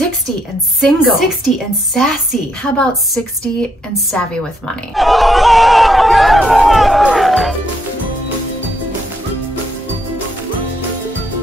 60 and single, 60 and sassy. How about 60 and savvy with money?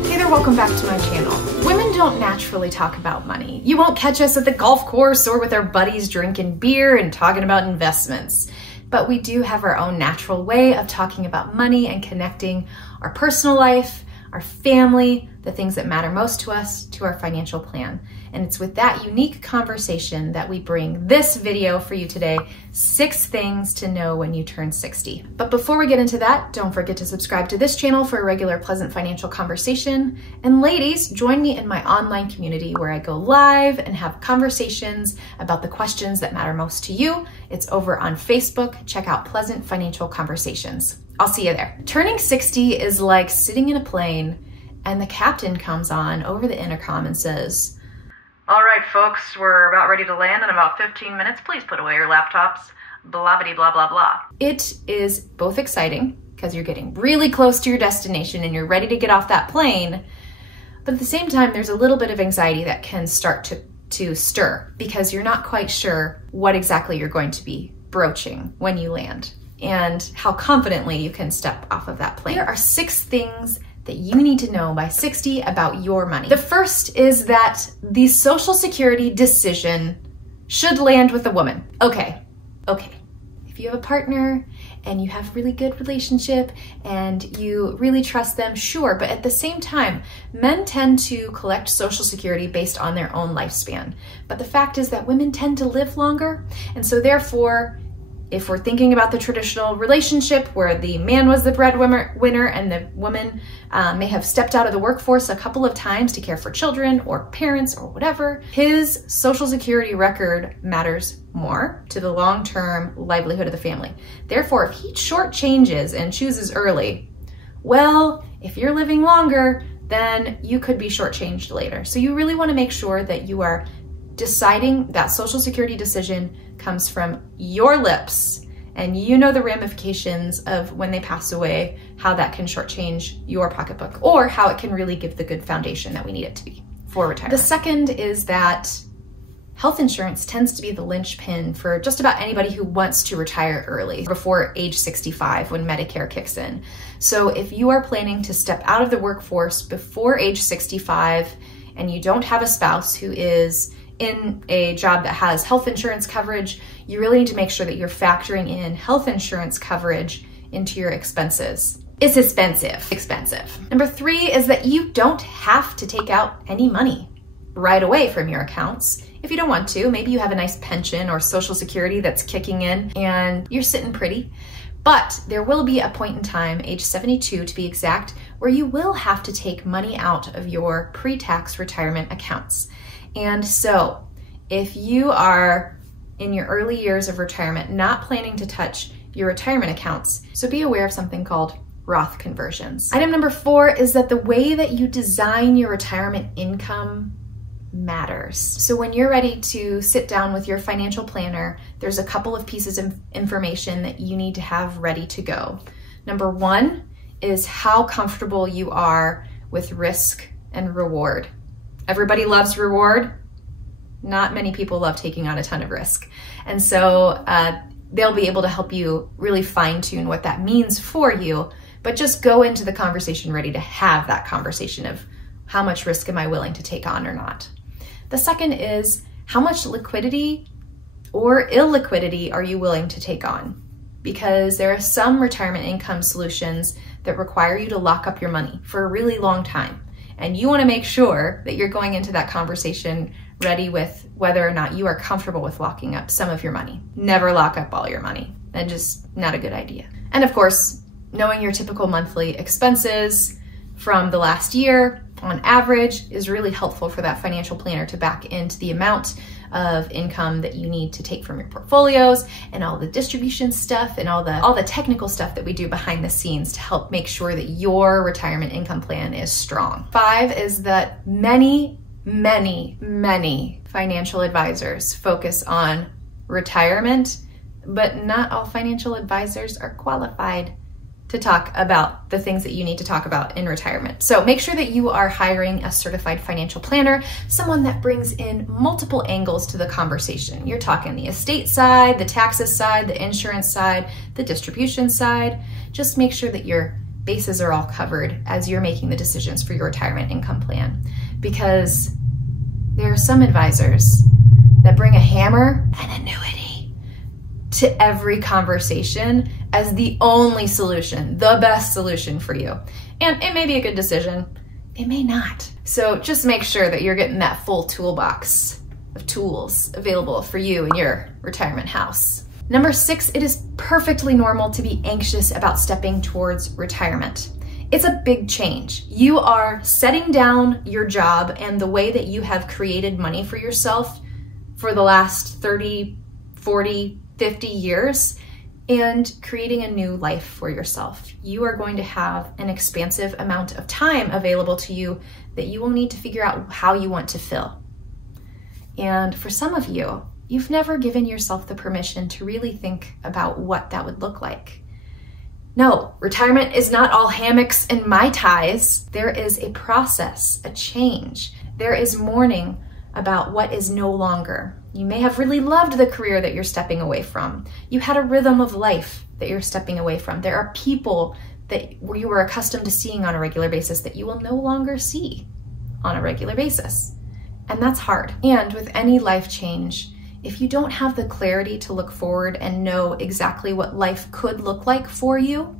Hey there, welcome back to my channel. Women don't naturally talk about money. You won't catch us at the golf course or with our buddies drinking beer and talking about investments. But we do have our own natural way of talking about money and connecting our personal life, our family, the things that matter most to us, to our financial plan. And it's with that unique conversation that we bring this video for you today, 6 things to know when you turn 60. But before we get into that, don't forget to subscribe to this channel for a regular pleasant financial conversation. And ladies, join me in my online community where I go live and have conversations about the questions that matter most to you. It's over on Facebook. Check out Pleasant Financial Conversations. I'll see you there. Turning 60 is like sitting in a plane and the captain comes on over the intercom and says, "All right, folks, we're about ready to land in about 15 minutes. Please put away your laptops, blah, blah, blah, blah, blah." It is both exciting because you're getting really close to your destination and you're ready to get off that plane. But at the same time, there's a little bit of anxiety that can start to stir because you're not quite sure what exactly you're going to be broaching when you land and how confidently you can step off of that plane. There are 6 things that you need to know by 60 about your money. The first is that the Social Security decision should land with a woman. Okay. If you have a partner and you have really good relationship and you really trust them, sure. But at the same time, men tend to collect Social Security based on their own lifespan. But the fact is that women tend to live longer. And so therefore, if we're thinking about the traditional relationship where the man was the breadwinner and the woman may have stepped out of the workforce a couple of times to care for children or parents or whatever, his Social Security record matters more to the long-term livelihood of the family. Therefore, if he shortchanges and chooses early, well, if you're living longer, then you could be shortchanged later. So you really want to make sure that you are deciding that Social Security decision comes from your lips and you know the ramifications of when they pass away, how that can shortchange your pocketbook or how it can really give the good foundation that we need it to be for retirement. The second is that health insurance tends to be the linchpin for just about anybody who wants to retire early before age 65 when Medicare kicks in. So if you are planning to step out of the workforce before age 65 and you don't have a spouse who is in a job that has health insurance coverage, you really need to make sure that you're factoring in health insurance coverage into your expenses. It's expensive. Number 3 is that you don't have to take out any money right away from your accounts. If you don't want to, maybe you have a nice pension or Social Security that's kicking in and you're sitting pretty. But there will be a point in time, age 72 to be exact, where you will have to take money out of your pre-tax retirement accounts. And so if you are in your early years of retirement, not planning to touch your retirement accounts, so be aware of something called Roth conversions. Item number 4 is that the way that you design your retirement income matters. So when you're ready to sit down with your financial planner, there's a couple of pieces of information that you need to have ready to go. Number 1 is how comfortable you are with risk and reward. Everybody loves reward. Not many people love taking on a ton of risk. And so they'll be able to help you really fine tune what that means for you, but just go into the conversation ready to have that conversation of how much risk am I willing to take on or not. The second is how much liquidity or illiquidity are you willing to take on? Because there are some retirement income solutions that require you to lock up your money for a really long time. And you want to make sure that you're going into that conversation ready with whether or not you are comfortable with locking up some of your money. Never lock up all your money. That's just not a good idea. And of course, knowing your typical monthly expenses from the last year on average is really helpful for that financial planner to back into the amount of income that you need to take from your portfolios and all the distribution stuff and all the technical stuff that we do behind the scenes to help make sure that your retirement income plan is strong. 5 is that many financial advisors focus on retirement, but not all financial advisors are qualified to talk about the things that you need to talk about in retirement. So make sure that you are hiring a certified financial planner, someone that brings in multiple angles to the conversation. You're talking the estate side, the taxes side, the insurance side, the distribution side. Just make sure that your bases are all covered as you're making the decisions for your retirement income plan. Because there are some advisors that bring a hammer and annuity to every conversation as the only solution, the best solution for you. And it may be a good decision, it may not. So just make sure that you're getting that full toolbox of tools available for you in your retirement house. Number 6, it is perfectly normal to be anxious about stepping towards retirement. It's a big change. You are setting down your job and the way that you have created money for yourself for the last 30, 40, 50 years and creating a new life for yourself. You are going to have an expansive amount of time available to you that you will need to figure out how you want to fill. And for some of you, you've never given yourself the permission to really think about what that would look like. No, retirement is not all hammocks and Mai Tais. There is a process, a change. There is mourning about what is no longer. You may have really loved the career that you're stepping away from. You had a rhythm of life that you're stepping away from. There are people that you were accustomed to seeing on a regular basis that you will no longer see on a regular basis. And that's hard. And with any life change, if you don't have the clarity to look forward and know exactly what life could look like for you,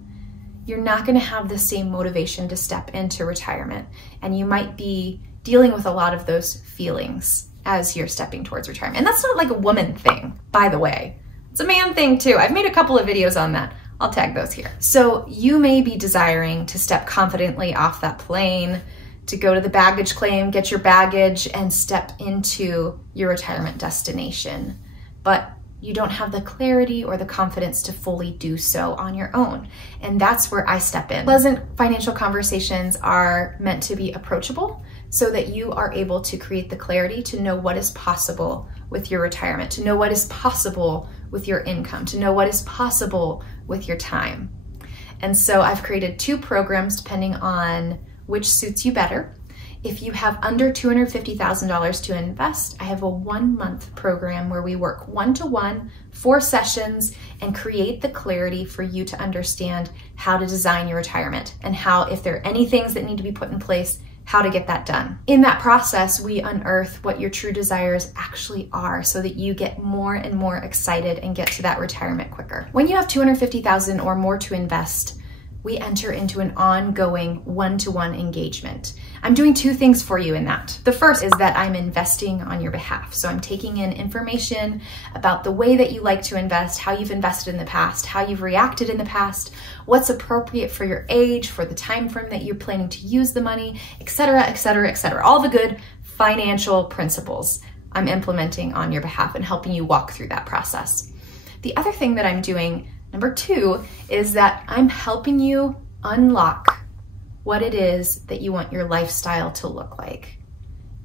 you're not going to have the same motivation to step into retirement. And you might be dealing with a lot of those feelings as you're stepping towards retirement. And that's not like a woman thing, by the way. It's a man thing too. I've made a couple of videos on that. I'll tag those here. So you may be desiring to step confidently off that plane, to go to the baggage claim, get your baggage, and step into your retirement destination. But you don't have the clarity or the confidence to fully do so on your own. And that's where I step in. Pleasant financial conversations are meant to be approachable so that you are able to create the clarity to know what is possible with your retirement, to know what is possible with your income, to know what is possible with your time. And so I've created 2 programs depending on which suits you better. If you have under $250,000 to invest, I have a 1-month program where we work one-to-one, 4 sessions, and create the clarity for you to understand how to design your retirement and how, if there are any things that need to be put in place, how to get that done. In that process, we unearth what your true desires actually are so that you get more and more excited and get to that retirement quicker. When you have $250,000 or more to invest, we enter into an ongoing one-to-one engagement. I'm doing 2 things for you in that. The first is that I'm investing on your behalf. So I'm taking in information about the way that you like to invest, how you've invested in the past, how you've reacted in the past, what's appropriate for your age, for the time frame that you're planning to use the money, etc., etc., etc. All the good financial principles I'm implementing on your behalf and helping you walk through that process. The other thing that I'm doing, number 2, is that I'm helping you unlock what it is that you want your lifestyle to look like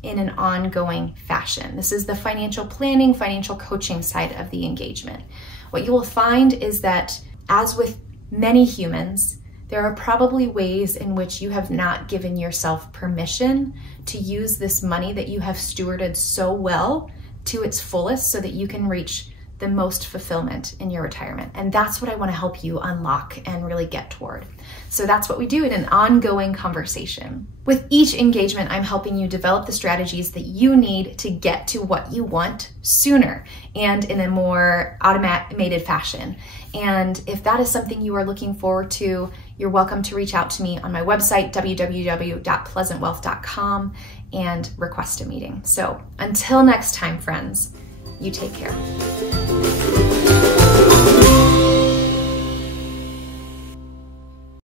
in an ongoing fashion. This is the financial planning, financial coaching side of the engagement. What you will find is that, as with many humans, there are probably ways in which you have not given yourself permission to use this money that you have stewarded so well to its fullest so that you can reach the most fulfillment in your retirement. And that's what I want to help you unlock and really get toward. So that's what we do in an ongoing conversation. With each engagement, I'm helping you develop the strategies that you need to get to what you want sooner and in a more automated fashion. And if that is something you are looking forward to, you're welcome to reach out to me on my website, www.pleasantwealth.com, and request a meeting. So until next time, friends, you take care.